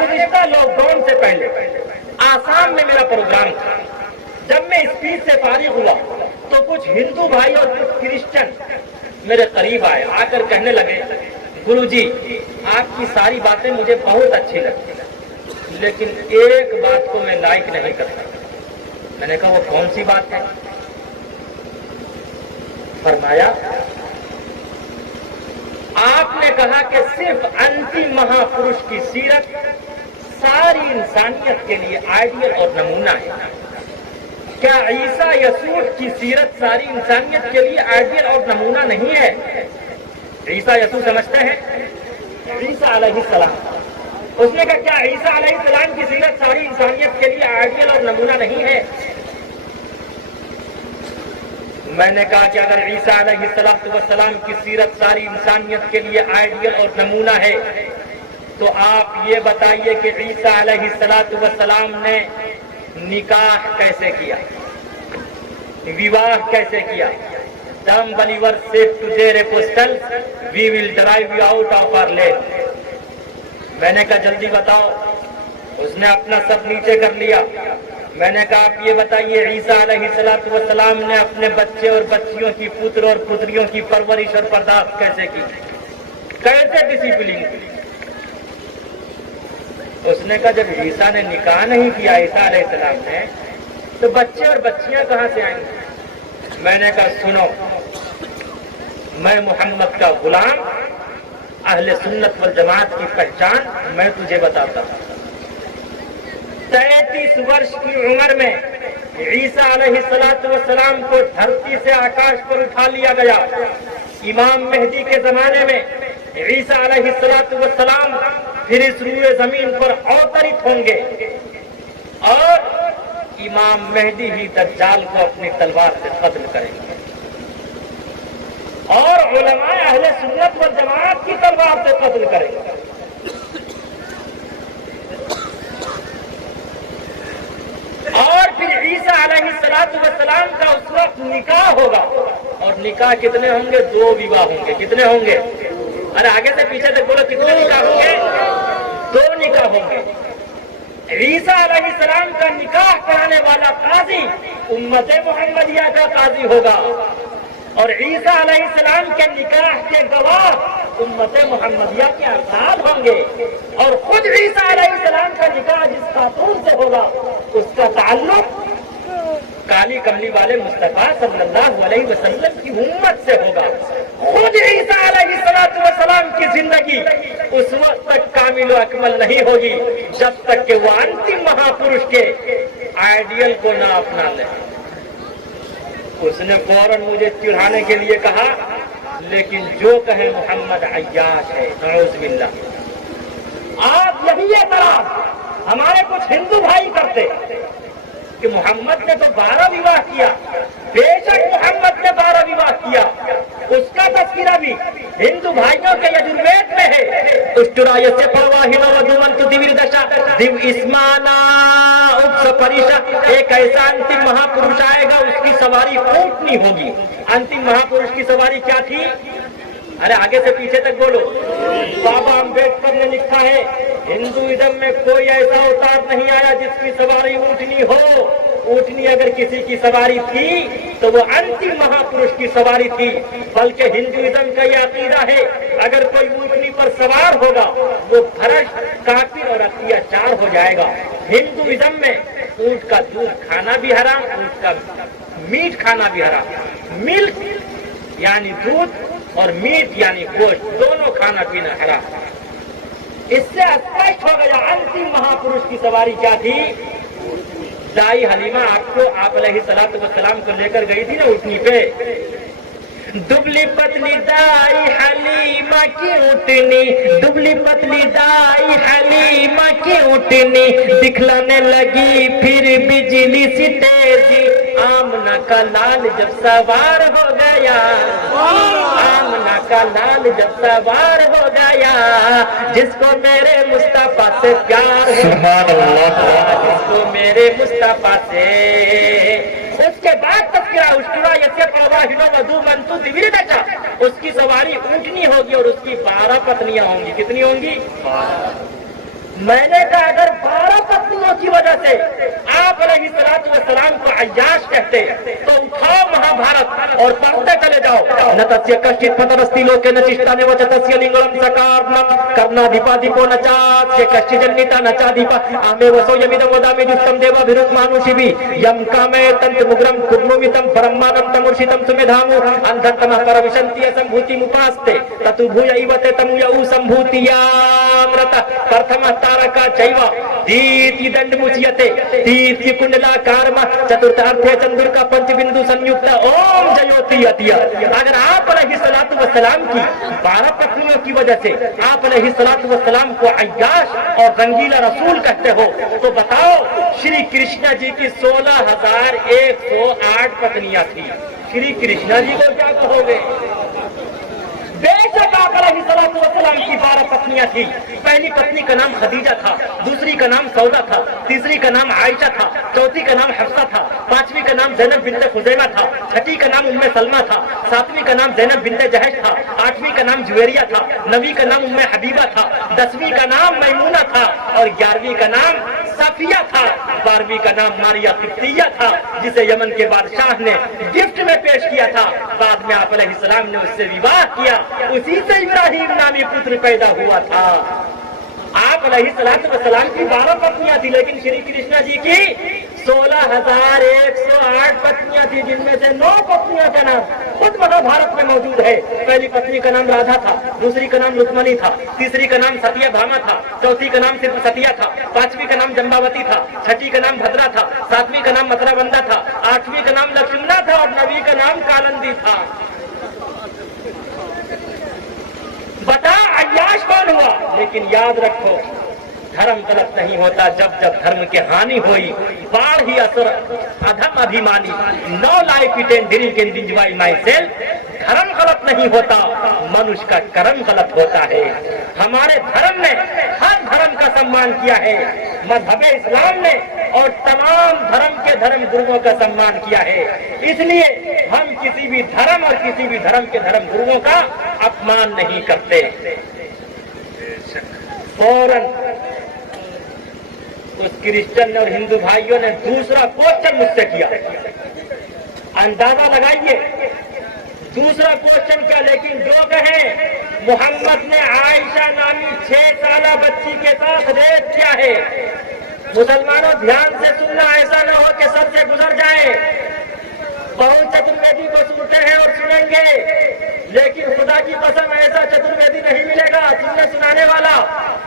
गुज़िश्ता lockdown से पहले आसाम में मेरा प्रोग्राम था। जब मैं स्पीच से फारिग हुआ तो कुछ हिंदू भाई और कुछ क्रिश्चियन मेरे करीब आए, आकर कहने लगे, गुरुजी आपकी सारी बातें मुझे बहुत अच्छी लगती, लेकिन एक बात को मैं लाइक नहीं करता। मैंने कहा वो कौन सी बात है? फरमाया, आपने कहा कि सिर्फ अंतिम महापुरुष की सीरत सारी इंसानियत के लिए आइडियल और नमूना है। क्या ईसा यसूह की सीरत सारी इंसानियत के लिए आइडियल और नमूना नहीं है? ईसा यसूह समझते हैं? ईसा अलैहिस्सलाम, उसने कहा क्या ईसा अलैहिस्सलाम की सीरत सारी इंसानियत के लिए आइडियल और नमूना नहीं है? मैंने कहा कि अगर ईसा अलैहिस्सलाम की सीरत सारी इंसानियत के लिए आइडियल और नमूना है तो आप ये बताइए कि ईसा अलैहिस्सलाम ने निकाह कैसे किया, विवाह कैसे किया? Term believer safe to their apostle, we will drive you out of our land. मैंने कहा जल्दी बताओ। उसने अपना सब नीचे कर लिया। मैंने कहा आप ये बताइए ईसा अलैहिस्सलाम ने अपने बच्चे और बच्चियों की, पुत्र और पुत्रियों की परवरिश और बर्दाश्त कैसे की, कैसे डिसिप्लिन की? उसने कहा जब ईसा ने निकाह नहीं किया ईसा अलैहिस्सलाम ने, तो बच्चे और बच्चियां कहां से आएंगे? मैंने कहा सुनो, मैं मोहम्मद का गुलाम, अहले सुन्नत वल जमात की पहचान मैं तुझे बताता हूं। 33 वर्ष की उम्र में ईसा अलैहिस्सलाम को धरती से आकाश पर उठा लिया गया। इमाम मेहदी के जमाने में ईसा अलैहिस्सलाम फिर इस रूए जमीन पर अवतरित होंगे और इमाम मेहदी ही दज्जाल को अपनी तलवार से कत्ल करेंगे और उलमाए अहले सुन्नत वल जमात की तलवार से कत्ल करेंगे। और फिर ईसा अलैहिस्सलाम का उस वक्त निकाह होगा। और निकाह कितने होंगे? 2 विवाह होंगे। कितने होंगे? अरे आगे से पीछे तक बोलो, कितने निकाह होंगे? 2 निकाह होंगे। ईसा अलैहिस्सलाम का निकाह कराने वाला काजी उम्मत मोहम्मदिया का काजी होगा और ईसा अलैहिस्सलाम के निकाह के गवाह उम्मत मोहम्मदिया के अरसाल होंगे। और खुद ईसा अलैहिस्सलाम का निकाह जिस खातून से होगा उसका ताल्लुक काली कमली वाले मुस्तफा सल्लल्लाहु अलैहि वसल्लम की उम्मत से होगा। खुद ईसा अलैहिस्सलाम की जिंदगी उस वक्त तक कामिल व अकमल नहीं होगी जब तक कि वो अंतिम महापुरुष के आइडियल को ना अपना ले। उसने फौरन मुझे चिढ़ाने के लिए कहा, लेकिन जो कहे मोहम्मद अय्याश है, नऊज़ बिल्लाह। आप यही एतराज हमारे कुछ हिंदू भाई करते कि मोहम्मद ने तो 12 विवाह किया। बेशक मोहम्मद ने 12 विवाह किया, उसका तस्करा भी हिंदू भाइयों के यजुर्वेद में है। उष्टुरायस्य परवाहिनो वधूमन्तु दिविर्दशा दिव इस्माना उपसपरिशा। एक ऐसा अंतिम महापुरुष आएगा, उसकी सवारी ऊंटनी होगी। अंतिम महापुरुष की सवारी क्या थी? अरे आगे से पीछे तक बोलो। बाबा अम्बेडकर ने लिखा है हिंदुइज्म में कोई ऐसा अवतार नहीं आया जिसकी सवारी ऊंटनी हो। ऊंटनी अगर किसी की सवारी थी तो वो अंतिम महापुरुष की सवारी थी। बल्कि हिंदुइज्म का यह अकीदा है अगर कोई ऊंटनी पर सवार होगा वो भ्रष्ट, काफिर और अत्याचार हो जाएगा। हिंदुइज्म में ऊंट का दूध खाना भी हराम, ऊंट का मीट खाना भी हराम। मिल्क यानी दूध और मीट यानी गोश्त, दोनों खाना पीना हराम। इससे स्पष्ट हो गया अंतिम महापुरुष की सवारी क्या थी। दाई हलीमा आपको आप अलैहिस्सलाम को लेकर गई थी ना ऊँटनी पे। दुबली पतली दाई हलीमा की ऊँटनी, दुबली पतली दाई हलीमा की ऊँटनी दिखलाने लगी फिर बिजली सी तेजी। आमना का लाल जब सवार हो गया, आमना का लाल जब सवार हो गया, जिसको मेरे मुस्तफा से प्यार है, जिसको मेरे मुस्तफा से। उसके बाद तस्करा उसकी सवारी ऊंटनी होगी और उसकी 12 पत्नियां होंगी। कितनी होंगी? मैंने कहा अगर 12 पत्नियों की वजह से आप अलैहिस्सलाम को अय्याश कहते तो उठाओ महाभारत और पढ़ते चले जाओ। न तस्य कश्चित् पतरस्ति लोके न चिष्टाने वच तस्य लिंगम सकार्णम कर्णाधिपाधिपो न चास्य कश्चिजन्निता न चाधिपा आमे वसो यमिदं वदामि जुष्टं देवाभिरुत्मानुषिभिः यं कामे तन्तमुग्रं कुर्मोमितं परमानं तमुर्षितं सुमेधामु अन्धन्तमः परविशन्ति असम्भूतिमुपास्ते ततु भूय इव ते तमुयौ सम्भूतियामृत प्रथमः तारका चैव दीति दंडमुच्यते दीति कुंडलाकारम चतुर्थार्थे चंद्र पंचबिंदु संयुक्त ओम जयोति अतिय। अगर आप अलैहिस्सलातु वस्सलाम की 12 पत्नियों की वजह से आप अलैहिस्सलातु वस्सलाम को अय्याश और रंगीला रसूल कहते हो तो बताओ श्री कृष्ण जी की 16,108 पत्नियां थी, श्री कृष्ण जी को क्या कहोगे? बेशक आप अलैहिस्सलाम की 12 पत्नियां थी। पहली पत्नी का नाम खदीजा था, दूसरी का नाम सौदा था, तीसरी का नाम आयशा था, चौथी का नाम हफ्सा था, पांचवी का नाम ज़ैनब बिन्ते खुज़ैमा था, छठी का नाम उम्मे सलमा था, सातवीं का नाम ज़ैनब बिन्ते जहश था, आठवीं का नाम जुवेरिया था, नवीं का नाम उम्मे हबीबा था, 10वीं का नाम मैमूना था और 11वीं का नाम सफिया था, 12वीं का नाम मारिया किप्तिया था जिसे यमन के बादशाह ने गिफ्ट में पेश किया था। बाद में आप अलैहिस्सलाम ने उससे विवाह किया, उसी से इब्राहिम नामी पुत्र पैदा हुआ था। आप अलैहिस्सलाम की 12 पत्नियां थी, लेकिन श्री कृष्ण जी की 16,108 पत्नियां थी, जिनमें से 9 पत्नियों का नाम खुद महाभारत में मौजूद है। पहली पत्नी का नाम राधा था, दूसरी का नाम रुक्मणी था, तीसरी का नाम सत्यभामा था, चौथी का नाम सिर्फ सतिया था, पांचवी का नाम जम्बावती था, छठी का नाम भद्रा था, सातवीं का नाम मथुराबंदा था, आठवीं का नाम लक्ष्मणा था और नवीं का नाम कालंदी था। बता अय्याश कौन हुआ? लेकिन याद रखो धर्म गलत नहीं होता। जब जब धर्म की हानि हुई बाढ़ ही असर अधम अभिमानी no life eat and drink in enjoy myself. धर्म गलत नहीं होता, मनुष्य का कर्म गलत होता है। हमारे धर्म ने हर धर्म का सम्मान किया है, मजहब इस्लाम ने और तमाम धर्म के धर्म गुरुओं का सम्मान किया है। इसलिए हम किसी भी धर्म और किसी भी धर्म के धर्म गुरुओं का अपमान नहीं करते। फौरन उस क्रिश्चियन और हिंदू भाइयों ने दूसरा क्वेश्चन मुझसे किया। अंदाजा लगाइए दूसरा क्वेश्चन क्या? लेकिन जो कहे मोहम्मद ने आयशा नामी 6 साल बच्ची के साथ रेप किया है। मुसलमानों ध्यान से सुनना, ऐसा न हो कि सर से गुजर जाए। बहुत चतुर्वेदी को सुनते हैं और सुनेंगे, लेकिन खुदा की कसम ऐसा चतुर्वेदी नहीं मिलेगा सुनने सुनाने वाला।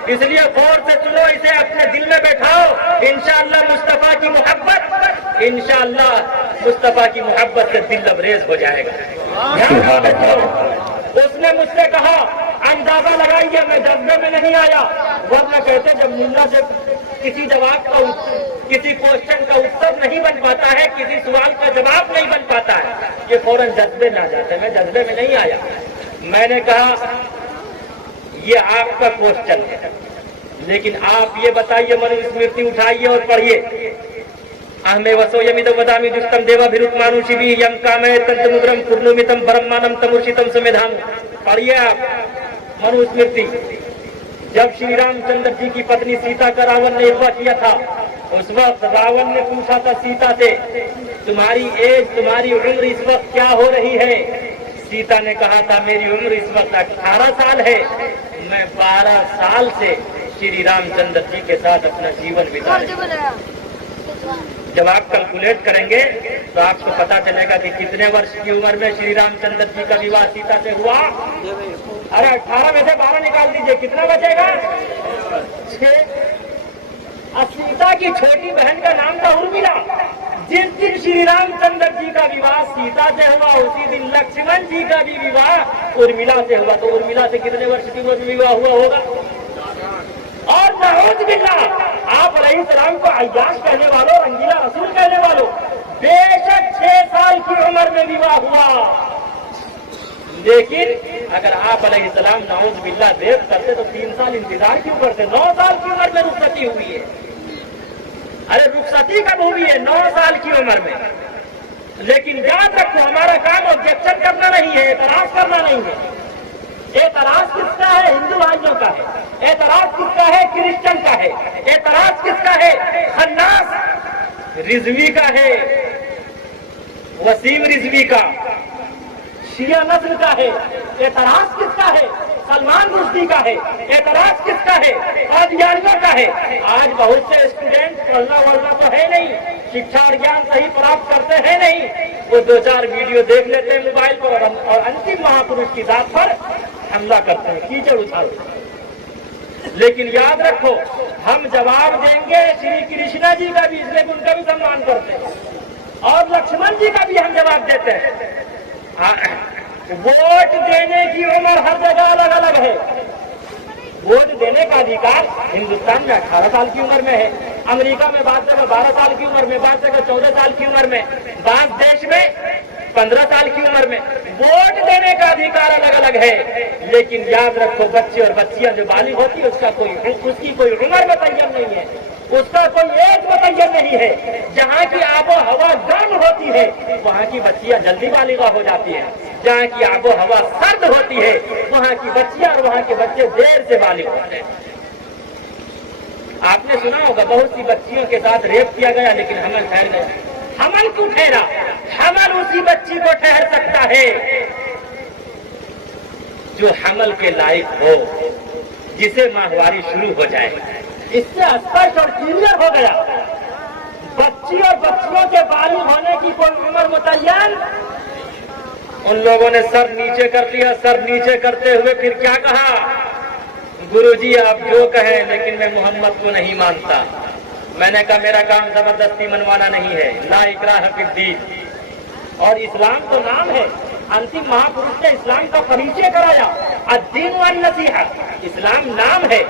इसलिए गौर से सुनो, इसे अपने दिल में बैठाओ। इंशाअल्लाह मुस्तफा की मोहब्बत, इंशाअल्लाह मुस्तफा की मोहब्बत से दिल लबरेज हो जाएगा। उसने मुझसे कहा अंदाजा लगाइए, मैं जज्बे में नहीं आया, वरना कहते जब मुल्ला से किसी जवाब का किसी क्वेश्चन का उत्तर नहीं बन पाता है, किसी सवाल का जवाब नहीं बन पाता है, ये फौरन जज्बे में आ जाते। मैं जज्बे में नहीं आया। मैंने कहा ये आपका क्वेश्चन है, लेकिन आप ये बताइए, मनुस्मृति उठाइए और पढ़िए। अहमे वसो यमिदं वदामि दुष्टं देवाभिरुत्मानुषिभिः यं कामये तन्तमुग्रं पूर्णमितं परमानं तमुर्षितं सुमेधामु। पढ़िए आप मनुस्मृति। जब श्री रामचंद्र जी की पत्नी सीता का रावण ने विवाह किया था, उस वक्त रावण ने पूछा था सीता से, तुम्हारी एज, तुम्हारी उम्र इस वक्त क्या हो रही है? सीता ने कहा था मेरी उम्र इस वक्त 18 साल है, मैं 12 साल से श्री रामचंद्र जी के साथ अपना जीवन बिता रही हूं। जब आप कैलकुलेट करेंगे तो आपको पता चलेगा कि कितने वर्ष की उम्र में श्री रामचंद्र जी का विवाह सीता से हुआ। अरे 18 में से 12 निकाल दीजिए, कितना बचेगा? 6। सीता की छोटी बहन का नाम था उर्मिला। जिस दिन श्री रामचंद्र जी का विवाह सीता से हुआ, उसी दिन लक्ष्मण जी का भी विवाह उर्मिला से हुआ। तो उर्मिला से कितने वर्ष की उम्र में विवाह हुआ होगा? और नऊज़ बिल्लाह, आप अलैहिस्सलाम को अय्याश कहने वालों, रंगीला रसूल कहने वालों, बेशक 6 साल की उम्र में विवाह हुआ, लेकिन अगर आप अलैहिस्सलाम नऊज़ बिल्लाह रेप करते तो 3 साल इंतजार क्यों करते? 9 साल की उम्र में रुखसती हुई है। अरे रुखसती कब हुई है? 9 साल की उम्र में। लेकिन याद रखो, हमारा काम ऑब्जेक्शन करना नहीं है, एतराज करना नहीं है। एतराज किसका है? हिंदू भाइयों का है। एतराज किसका है? क्रिश्चियन का है। एतराज किसका है? खन्नास रिजवी का है, वसीम रिजवी का, शिया नस्ल का है। एतराज किसका है? सलमान रुश्दी का है। एतराज किसका है? कादियानियों का है। आज बहुत से स्टूडेंट पढ़ना वढ़ना तो है नहीं, शिक्षा और ज्ञान सही प्राप्त करते हैं नहीं, वो 2-4 वीडियो देख लेते हैं मोबाइल पर और अंतिम महापुरुष की जात पर हमला करते हैं, कीचड़ उछालते। लेकिन याद रखो, हम जवाब देंगे श्री कृष्णा जी का भी, इसलिए उनका भी सम्मान करते हैं, और लक्ष्मण जी का भी हम जवाब देते हैं। वोट देने की उम्र हर जगह अलग अलग है। वोट देने का अधिकार हिंदुस्तान में 18 साल की उम्र में है, अमेरिका में बात जगह 12 साल की उम्र में, बात जगह 14 साल की उम्र में, बांस देश में 15 साल की उम्र में। वोट देने का अधिकार अलग अलग है, लेकिन याद रखो, बच्चे और बच्चियां जो बालिग होती है उसकी कोई उम्र मुतय्यन नहीं है, उसका कोई एज मुतय्यन नहीं है। जहाँ की आबो हवा गर्म होती है वहाँ की बच्चियां जल्दी बालिगा हो जाती है, जहाँ की आबो हवा सर्द होती है वहाँ की बच्चियां और वहाँ के बच्चे देर से बालिग होते हैं। आपने सुना होगा बहुत सी बच्चियों के साथ रेप किया गया लेकिन हमल ठहर गया। हमल क्यों ठहरा? हमल उसी बच्ची को ठहर सकता है जो हमल के लायक हो, जिसे माहवारी शुरू हो जाए। इससे स्पष्ट और क्लियर हो गया, बच्ची और बच्चियों के बालिग होने की कोई उम्र मुतय्यन। उन लोगों ने सर नीचे कर लिया। सर नीचे करते हुए फिर क्या कहा? गुरुजी आप जो कहें, लेकिन मैं मोहम्मद को नहीं मानता। मैंने कहा मेरा काम जबरदस्ती मनवाना नहीं है, ला इकराह फिद्दीन। और इस्लाम तो नाम है, अंतिम महापुरुष ने इस्लाम का परिचय कराया, अद्दीन वन नसीहा। इस्लाम नाम है,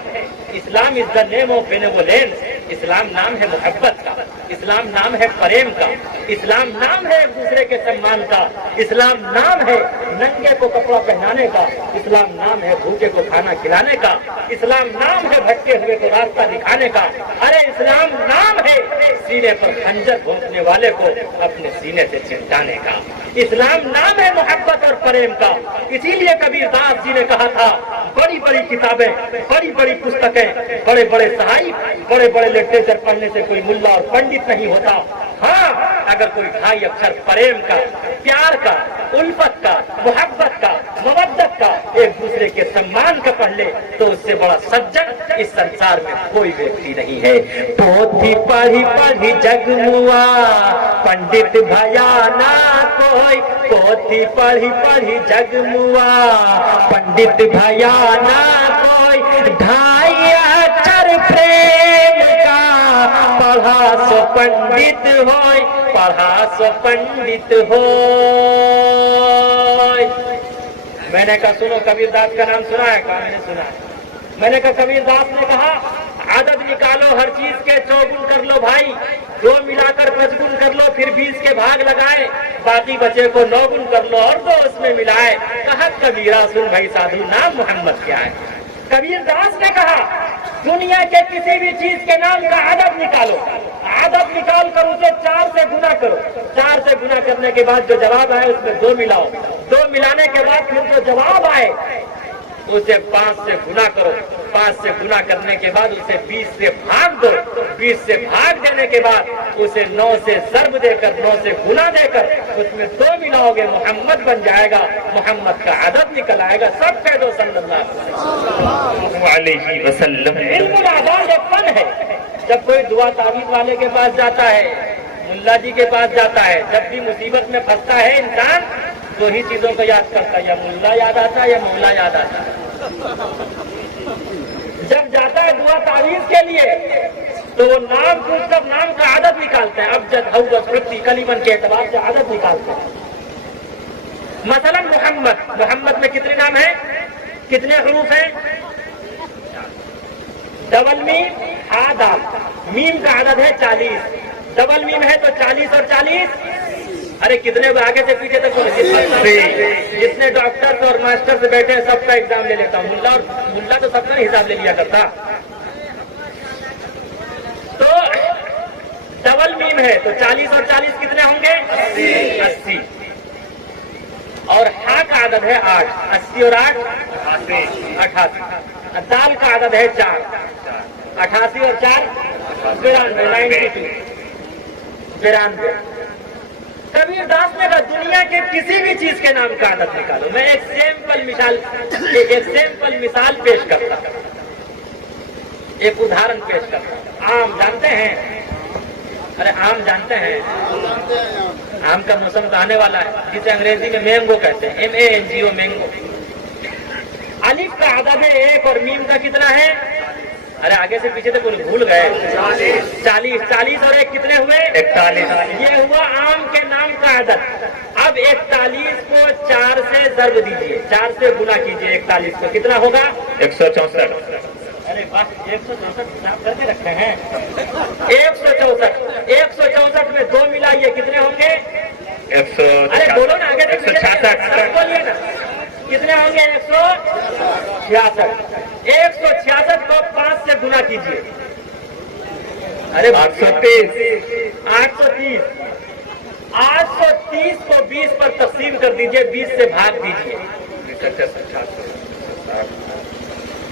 Islam is the name of benevolence. इस्लाम नाम है मोहब्बत का, इस्लाम नाम है प्रेम का, इस्लाम नाम है एक दूसरे के सम्मान का, इस्लाम नाम है नंगे को कपड़ा पहनाने का, इस्लाम नाम है भूखे को खाना खिलाने का, इस्लाम नाम है भटके हुए को रास्ता दिखाने का। अरे इस्लाम नाम है सीने पर खंजर घोंपने वाले को अपने सीने से चिमटाने का। इस्लाम नाम है मोहब्बत और प्रेम का। इसीलिए कबीरदास जी ने कहा था, बड़ी बड़ी किताबें, बड़ी बड़ी पुस्तकें, बड़े बड़े साहिब, बड़े बड़े लिटरेचर पढ़ने से कोई मुल्ला और पंडित नहीं होता। हाँ, अगर कोई ढाई अक्षर प्रेम का, प्यार का, उल्फत का, मोहब्बत का, मवद्दत का, एक दूसरे के सम्मान का पढ़ ले तो उससे बड़ा सज्जन इस संसार में कोई व्यक्ति नहीं है। पोथी पढ़ी पढ़ी जगमुआ, पंडित भया ना कोई। पोथी पढ़ी पढ़ी जगमुआ, पंडित भया ना कोई। ढाई अक्षर प्रेम का, पढ़ा सो पंडित होय, पढ़ा सो पंडित होय। मैंने कहा सुनो, कबीरदास का नाम सुना है? कहा मैंने सुना है। मैंने कहा कबीरदास ने कहा आदत निकालो, हर चीज के 2 गुण कर लो भाई, 2 मिलाकर 5 गुण कर लो, फिर 20 के भाग लगाए, बाकी बचे को 9 गुण कर लो और 2 उसमें मिलाए। कहा कबीरा सुन भाई साधु, नाम मोहम्मद क्या है? कबीरदास ने कहा दुनिया के किसी भी चीज के नाम का आदत निकालो, आदत निकाल कर उसे 4 से गुना करो, 4 से गुना करने के बाद जो जवाब आए उसमें 2 मिलाओ, 2 मिलाने के बाद फिर जो जवाब आए उसे 5 से गुना करो, 5 से गुना करने के बाद उसे 20 से भाग दो, 20 से भाग देने के बाद उसे 9 से ज़र्ब देकर, 9 से गुना देकर उसमें 2 मिलाओगे, मोहम्मद बन जाएगा, मोहम्मद का आदत निकल आएगा। सब कह दो सल्लल्लाहु अलैहि वसल्लम। इल्मुल आदात एक फन है। जब कोई दुआ तावीज़ वाले के पास जाता है, मुल्ला जी के पास जाता है, जब भी मुसीबत में फंसता है इंसान 2 ही चीजों को याद करता है, या मुल्ला याद आता है या मौला याद आता है। जब जाता है दुआ तावीज़ के लिए तो वो नाम पूछकर नाम का आदत निकालते हैं। अब जब हौवती कलीमन के एतबार से आदत निकालते हैं। मसलन मोहम्मद, मोहम्मद में कितने नाम हैं, कितने हरूफ हैं? डबल मीम आदाब, मीम का आदद है 40, डबल मीम है तो 40 और 40। अरे कितने आगे से पीछे तक जितने डॉक्टर और मास्टर से बैठे हैं सबका एग्जाम ले लेता हूँ। मुल्ला तो सबका हिसाब ले लिया करता। तो डबल मीम है तो 40 और 40 कितने होंगे? 80। और हा का आदद है 8, 80 और 8 88। दाल का आदद है 4, 88 और 4 92, 92। कबीरदास ने कहा दुनिया के किसी भी चीज के नाम का आदत निकालो। मैं एक सैंपल मिसाल पेश करता हूं, एक उदाहरण पेश करता हूं। आम जानते हैं? अरे आम जानते हैं? आम का मौसम तो आने वाला है, जिसे अंग्रेजी में मैंगो कहते हैं, MANGO, मैंगो। अलिफ का आदद है 1 और मीम का कितना है? अरे आगे से पीछे तो भूल गए। 40, 40 और 1 कितने हुए? 41। ये हुआ आम के नाम का आदद। अब 41 को 4 से ज़र्ब दीजिए, 4 से गुना कीजिए 41 को, कितना होगा? 164। अरे बस 164 हिसाब करके रखे हैं। 164 में 2 मिलाइए, कितने होंगे? 100। अरे बोलो ना, आगे 166 बोलिए ना, कितने होंगे? 166। 166 को 5 से गुना कीजिए। अरे 830। 830 को 20 पर तकसीम कर दीजिए, 20 से भाग दीजिए।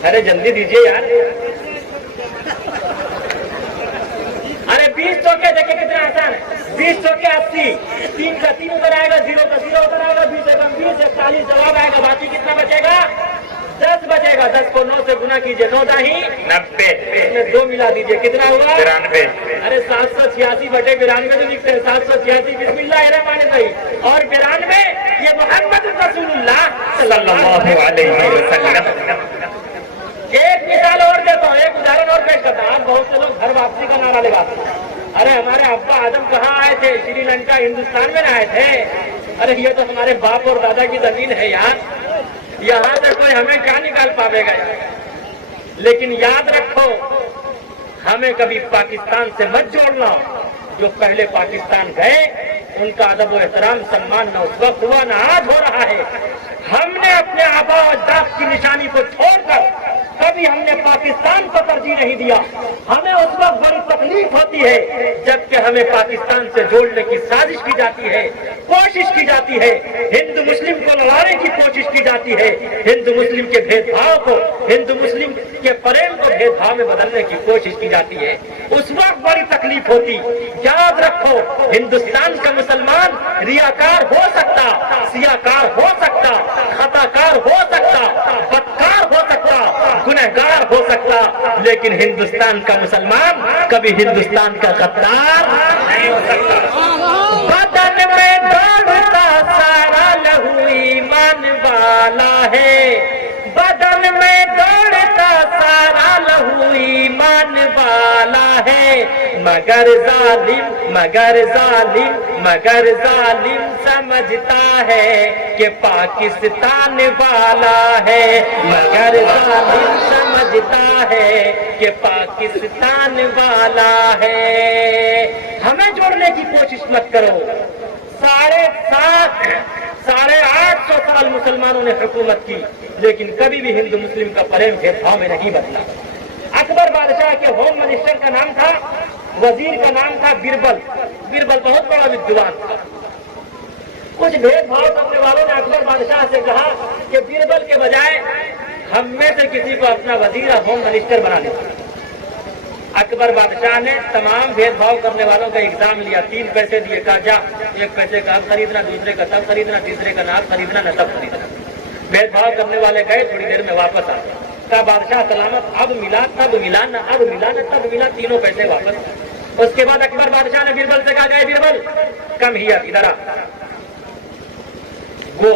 अरे जल्दी दीजिए यार। अरे 20 चौके देखिए कितना आसान है। 20 चौके 80, 3 का 3 उधर आएगा, 0 का 0 उधर आएगा, 20 एकम 20, 41 जवाब आएगा। बाकी कितना बचेगा? 10 बचेगा। 10 को 9 से गुना कीजिए, 9 दाही 90, इसमें 2 मिला दीजिए, कितना हुआ? 93। अरे 786 बटे 92 जो लिखते हैं, 786 बिस्मिल्लाह रहमान रहीम और 92 ये मोहम्मद रसूलुल्लाह सल्लल्लाहु अलैहि वसल्लम। एक मिसाल और देता हूँ, एक उदाहरण और पेश करता हूँ। बहुत से लोग घर वापसी का नारा लगाते हैं। अरे हमारे अब्बा आदम कहाँ आए थे? श्रीलंका, हिंदुस्तान में आए थे। अरे ये तो हमारे बाप और दादा की जमीन है यार, यहाँ से कोई हमें क्या निकाल पावेगा यार। लेकिन याद रखो, हमें कभी पाकिस्तान से मत जोड़ना। जो पहले पाकिस्तान गए उनका अदब और एहतराम सम्मान न उस वक्त हुआ न आज हो रहा है। हमने अपने आबा और अजदाद की निशानी को छोड़कर कभी हमने पाकिस्तान को तरजीह नहीं दिया। हमें उस वक्त बड़ी तकलीफ होती है जबकि हमें पाकिस्तान से जोड़ने की साजिश की जाती है, कोशिश की जाती है, हिंदू मुस्लिम को लड़ाने की कोशिश की जाती है, हिंदू मुस्लिम के भेदभाव को, हिंदू मुस्लिम के प्रेम को भेदभाव में बदलने की कोशिश की जाती है। उस वक्त बड़ी तकलीफ होती। याद रखो, हिंदुस्तान का मुसलमान रियाकार हो सकता, सियाकार हो सकता, खताकार हो सकता, बदकार हो सकता, गुनहगार हो सकता, लेकिन हिंदुस्तान का मुसलमान कभी हिंदुस्तान का गद्दार नहीं हो सकता। बदन में दौड़ता सारा लहू ईमान वाला है, बदन में दौड़ता सारा लहू ईमान वाला है। मगर जालिम समझता है कि पाकिस्तान वाला है, मगर जालिम समझता है कि पाकिस्तान वाला है। हमें जोड़ने की कोशिश मत करो। 850 साल मुसलमानों ने हुकूमत की, लेकिन कभी भी हिंदू मुस्लिम का प्रेम भेदभाव में नहीं बदला। अकबर बादशाह के होम मिनिस्टर का नाम था, वजीर का नाम था बिरबल। बिरबल बहुत बड़ा विद्वान था। कुछ भेदभाव करने वालों ने अकबर बादशाह से कहा कि बिरबल के बजाय हम में से किसी को अपना वजीर और होम मिनिस्टर बना लें। अकबर बादशाह ने तमाम भेदभाव करने वालों का एग्जाम लिया, 3 पैसे दिए, कहा जा 1 पैसे का अब खरीदना, दूसरे का तब खरीदना, तीसरे का ना अब खरीदना न तब खरीदना। भेदभाव करने वाले गए, थोड़ी देर में वापस आ गए। का बादशाह सलामत, अब मिला तब मिला, न अब मिला न तब मिला, तीनों पैसे वापस। उसके बाद अकबर बादशाह ने बिरबल से कहा, गए बिरबल कम हियर, इधर आ, गो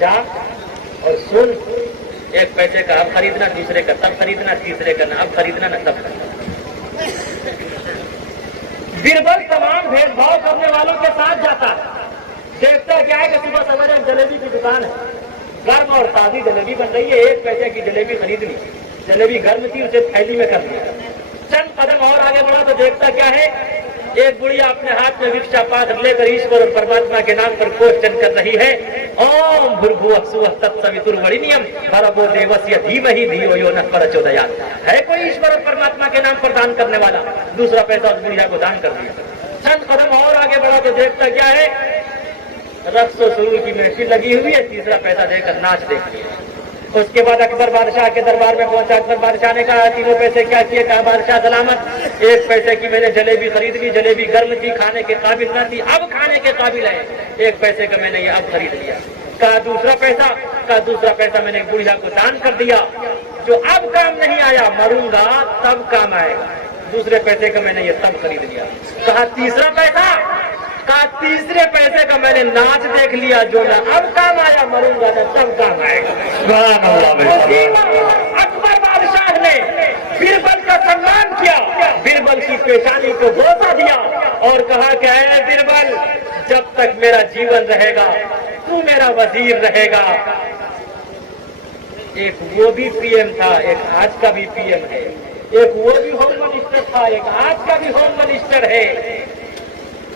जा और सुन, 1 पैसे का अब खरीदना, दूसरे का तब खरीदना, तीसरे का न अब खरीदना न तब खरीदना। बिरबल तमाम भेदभाव करने वालों के साथ जाता है। देखता क्या है कि सुबह सवेरे जलेबी की दुकान है, गर्म और ताजी जलेबी बन रही है, 1 पैसे की जलेबी खरीद ली। जलेबी गर्म थी, उसे थैली में कर लिया। चंद कदम और आगे बढ़ा तो देखता क्या है, एक बुढ़िया अपने हाथ में भिक्षा पात्र लेकर ईश्वर और परमात्मा के नाम पर क्वेश्चन कर रही है। ओम भूर्भुवः स्वः तत्सवितुर्वरेण्यं भर्गो देवस्य धीमहि धियो यो नः प्रचोदयात्। है कोई ईश्वर और परमात्मा के नाम पर दान करने वाला? दूसरा पैसा उस बुढ़िया को दान कर दिया। चंद कदम और आगे बढ़ा तो देखता क्या है, रक्स व सुरूर की महफिल लगी हुई है, तीसरा पैसा देकर नाच देखती है। उसके बाद अकबर बादशाह के दरबार में पहुंचा। अकबर बादशाह ने कहा, तीनों पैसे क्या किए? कहा, बादशाह सलामत, एक पैसे की मैंने जलेबी खरीद ली, जलेबी गर्म थी, खाने के काबिल न थी, अब खाने के काबिल है, एक पैसे का मैंने ये अब खरीद लिया। कहा, दूसरा पैसा? कहा, दूसरा पैसा मैंने एक बुढ़िया को दान कर दिया, जो अब काम नहीं आया, मरूंगा तब काम आएगा, दूसरे पैसे का मैंने ये तब खरीद लिया। कहा, तीसरा पैसा? कहा, तीसरे पैसे का मैंने नाच देख लिया, जो ना अब काम आया, मरूंगा ना तब काम आएगा। अकबर बादशाह ने बीरबल का सम्मान किया, बीरबल की पेशानी को बोसा दिया और कहा कि ऐ बीरबल, जब तक मेरा जीवन रहेगा तू मेरा वजीर रहेगा। एक वो भी पीएम था, एक आज का भी पीएम है, एक वो भी होम मिनिस्टर था, एक आज का भी होम मिनिस्टर है।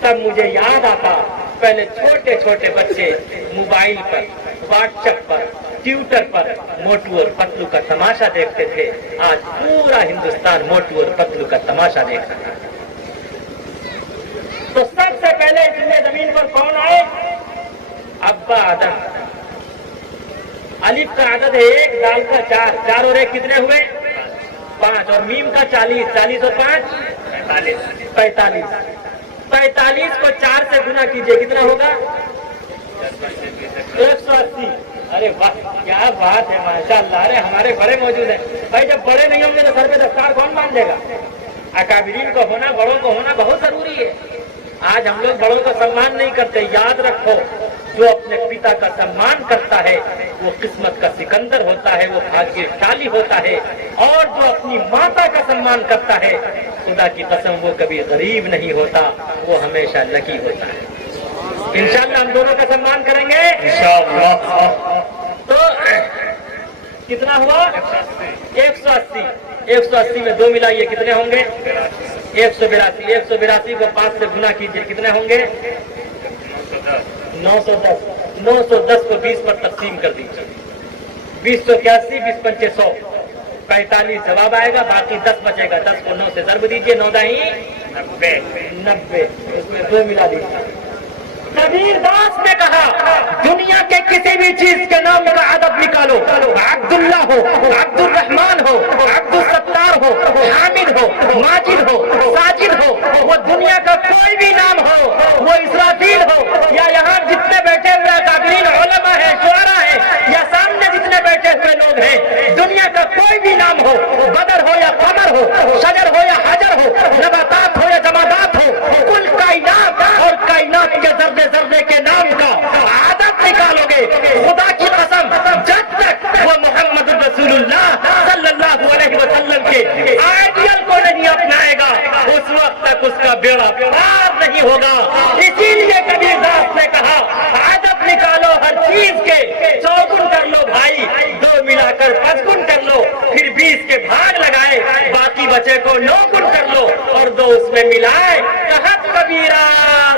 तब मुझे याद आता, पहले छोटे छोटे बच्चे मोबाइल पर, व्हाट्सएप पर, ट्विटर पर मोटू और पतलू का तमाशा देखते थे। आज पूरा हिंदुस्तान मोटू और पतलू का तमाशा देख रहा है। तो सबसे पहले इसमें जमीन पर कौन आए? अब्बा आदम। अलिफ का आदद है 1, दाल का 4, 4 और 1 कितने हुए? 5, और मीम का 40, 40 और 5 45। 45 को 4 से गुना कीजिए, कितना होगा? 180। अरे वाह, क्या बात है, माशाअल्लाह। अरे हमारे बड़े मौजूद हैं भाई, जब बड़े नहीं होंगे तो सर पे दफ्तार कौन बांधेगा? अकाबिरीन को होना, बड़ों को होना बहुत जरूरी है। आज हम लोग बड़ों का सम्मान नहीं करते। याद रखो, जो अपने पिता का सम्मान करता है वो किस्मत का सिकंदर होता है, वो भाग्यशाली होता है। और जो अपनी माता का सम्मान करता है, खुदा की कसम, वो कभी गरीब नहीं होता, वो हमेशा लकी होता है। इंशाअल्लाह हम दोनों का सम्मान करेंगे इंशाअल्लाह। तो कितना हुआ? 180। 180 में 2 मिलाइए, कितने होंगे? 182। 182 को 5 से गुना कीजिए, कितने होंगे? 910। 910 को 20 पर तकसीम कर दीजिए। 20 तो 81, 20 पंचे 100, 45 जवाब आएगा, बाकी 10 बचेगा। 10 को 9 से ज़र्ब दीजिए, 9 दाई 90। इसमें 2 मिला दीजिए। कबीर दास ने कहा, दुनिया के किसी भी चीज के नाम का अदब निकालो, अब्दुल्ला हो, अब्दुल रहमान हो, अब्दुल सत्तार हो, हामिद हो, माजिद हो, साजिद हो, वो दुनिया का कोई भी नाम हो, वो इसराफील हो, या यहाँ जितने बैठे हुए काबिरीन उलमा है, शुअरा है, या सामने जितने बैठे हुए लोग हैं, दुनिया का कोई भी नाम हो, बदर हो या कमर हो, शजर हो या हजर हो, नबातात हो या जमादात हो, कुल कायनात और कायनात के जर्रे के नाम का आदत निकालोगे, खुदा की कसम, जब तक वो मोहम्मद रसूलुल्लाह सल्लल्लाहु अलैहि वसल्लम के आइडियल को नहीं अपनाएगा, उस वक्त तक उसका बेड़ा पार नहीं होगा। इसीलिए कबीर दास ने कहा, आदत निकालो हर चीज के, 100 गुण कर लो भाई, 2 मिलाकर 5 गुण कर लो, फिर 20 के भाग लगाए, बाकी बचे को 9 गुण कर लो और 2 उसमें मिलाए। कहत कबीरा,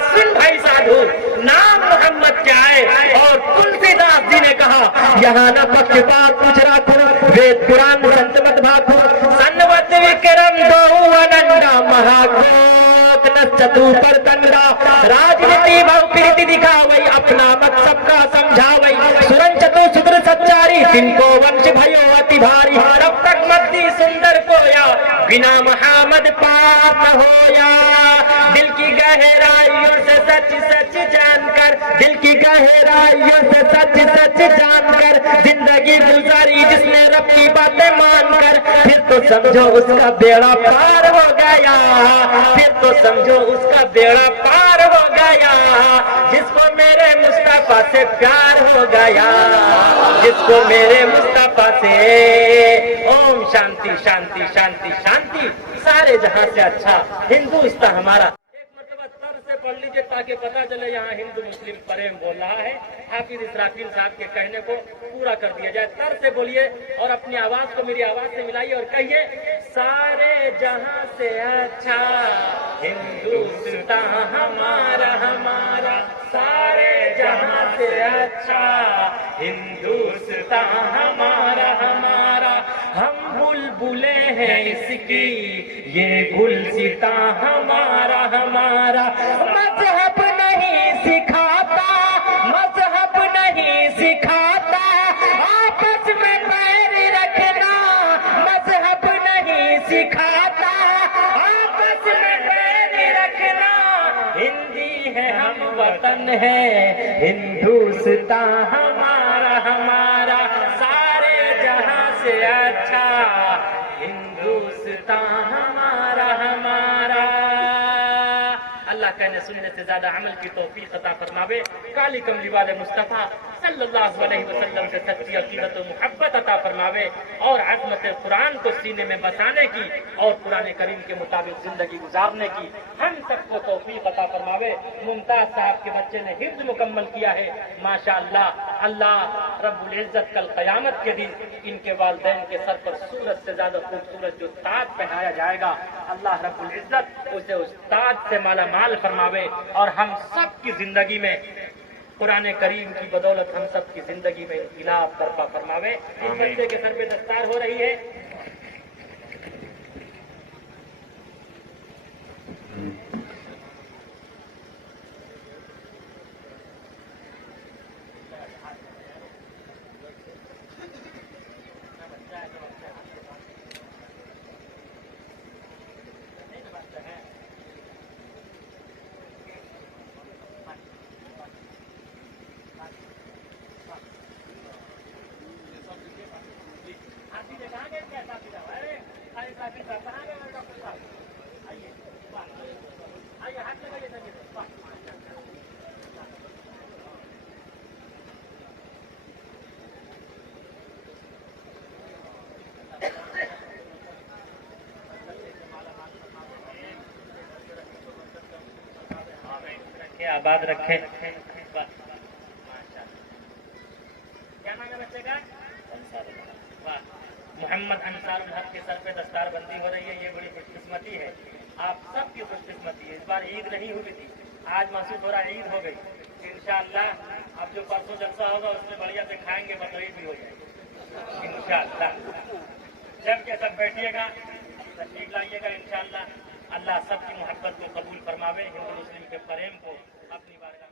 सुन भाई साधु, नाम मोहम्मद क्या है? और तुलसीदास जी ने कहा, यहाँ न पक्षपात कुछ राखो, वेद पुराण संत मत भाखो, सन्वत विक्रम दो अनंदा महाकोक न चतु पर तंगड़ा, राजनीति भाव प्रीति दिखावई, अपना मत सबका समझावई, सुरन चतु सुधर सच्चारी, जिनको वंश भयो अति भारी, तब तक मद्दी सुंदर कोया, बिना मोहम्मद पार न होया। दिल की गहराइयों से सच सच जानकर, दिल की गहराइयों से सच सच जानकर, जिंदगी गुजारी जिसने रब की बातें मानकर, फिर तो समझो उसका बेड़ा पार हो गया, फिर तो समझो उसका बेड़ा पार हो गया। जिसको मेरे मुस्तफा से प्यार हो गया, जिसको मेरे मुस्तफा से, ओम शांति शांति शांति शांति, सारे जहां से अच्छा हिंदुस्तान हमारा। पढ़ लीजिए ताकि पता चले यहाँ हिंदू मुस्लिम प्रेम बोल रहा है। हाफिज इसराफील साहब के कहने को पूरा कर दिया जाए। तर से बोलिए और अपनी आवाज को मेरी आवाज से मिलाइए और कहिए, सारे जहां से अच्छा हिंदुस्तान हमारा हमारा, सारे जहां से अच्छा हिंदुस्तान हमारा हमारा। हम बुलबुले हैं इसकी, ये गुलसिता हमारा हमारा। मजहब नहीं सिखाता, हम वतन है, हिंदुस्तान हमारा हमारा सारे जहां से अच्छा, हिंदुस्तान हमारा हमारा। अल्लाह कहने सुनने से ज्यादा अमल की तौफीक अता फरमावे। काली कमली वाले मुस्तफ़ा सल्लल्लाहु अलैहि वसल्लम से सच्ची अकीदत और मोहब्बत अता फरमावे और अज़मत कुरान को सीने में बसाने की और कुरान करीम के मुताबिक जिंदगी गुजारने की हम सबको तौफीक अता फरमावे। मुमताज साहब के बच्चे ने हिफ्ज़ मुकम्मल किया है माशाअल्लाह। अल्लाह रब्बुल इज्जत कल क़यामत के दिन इनके वालिदैन के सर पर सूरज से ज्यादा खूबसूरत जो ताज पहनाया जाएगा, अल्लाह रब्बुल इज्जत उसे उस ताज से माला माल फरमावे और हम सब की जिंदगी में कुरान करीम की बदौलत हम सब की जिंदगी में इनकलाब बर्पा फरमावे। इस बच्चे के सर पे दस्तार हो रही है। आबाद रखे। क्या नाम है बच्चे का? मोहम्मद अंसारुल हक के सर पे दस्तार बंदी हो रही है। ये बड़ी खुशकिस्मती है, आप सबकी खुशकिस्मती है। इस बार ईद नहीं हुई थी, आज महसूस हो रहा है ईद हो गई। इंशाअल्लाह अब जो परसों जलसा होगा उसमें बढ़िया से खाएंगे, बकरीद भी हो जाएगी इंशाअल्लाह। जब के सब बैठिएगा, तशरीफ लाइएगा इंशाअल्लाह। अल्लाह सबकी मोहब्बत को कबूल फरमावे, हिंदू मुस्लिम के प्रेम को अपनी बारगाह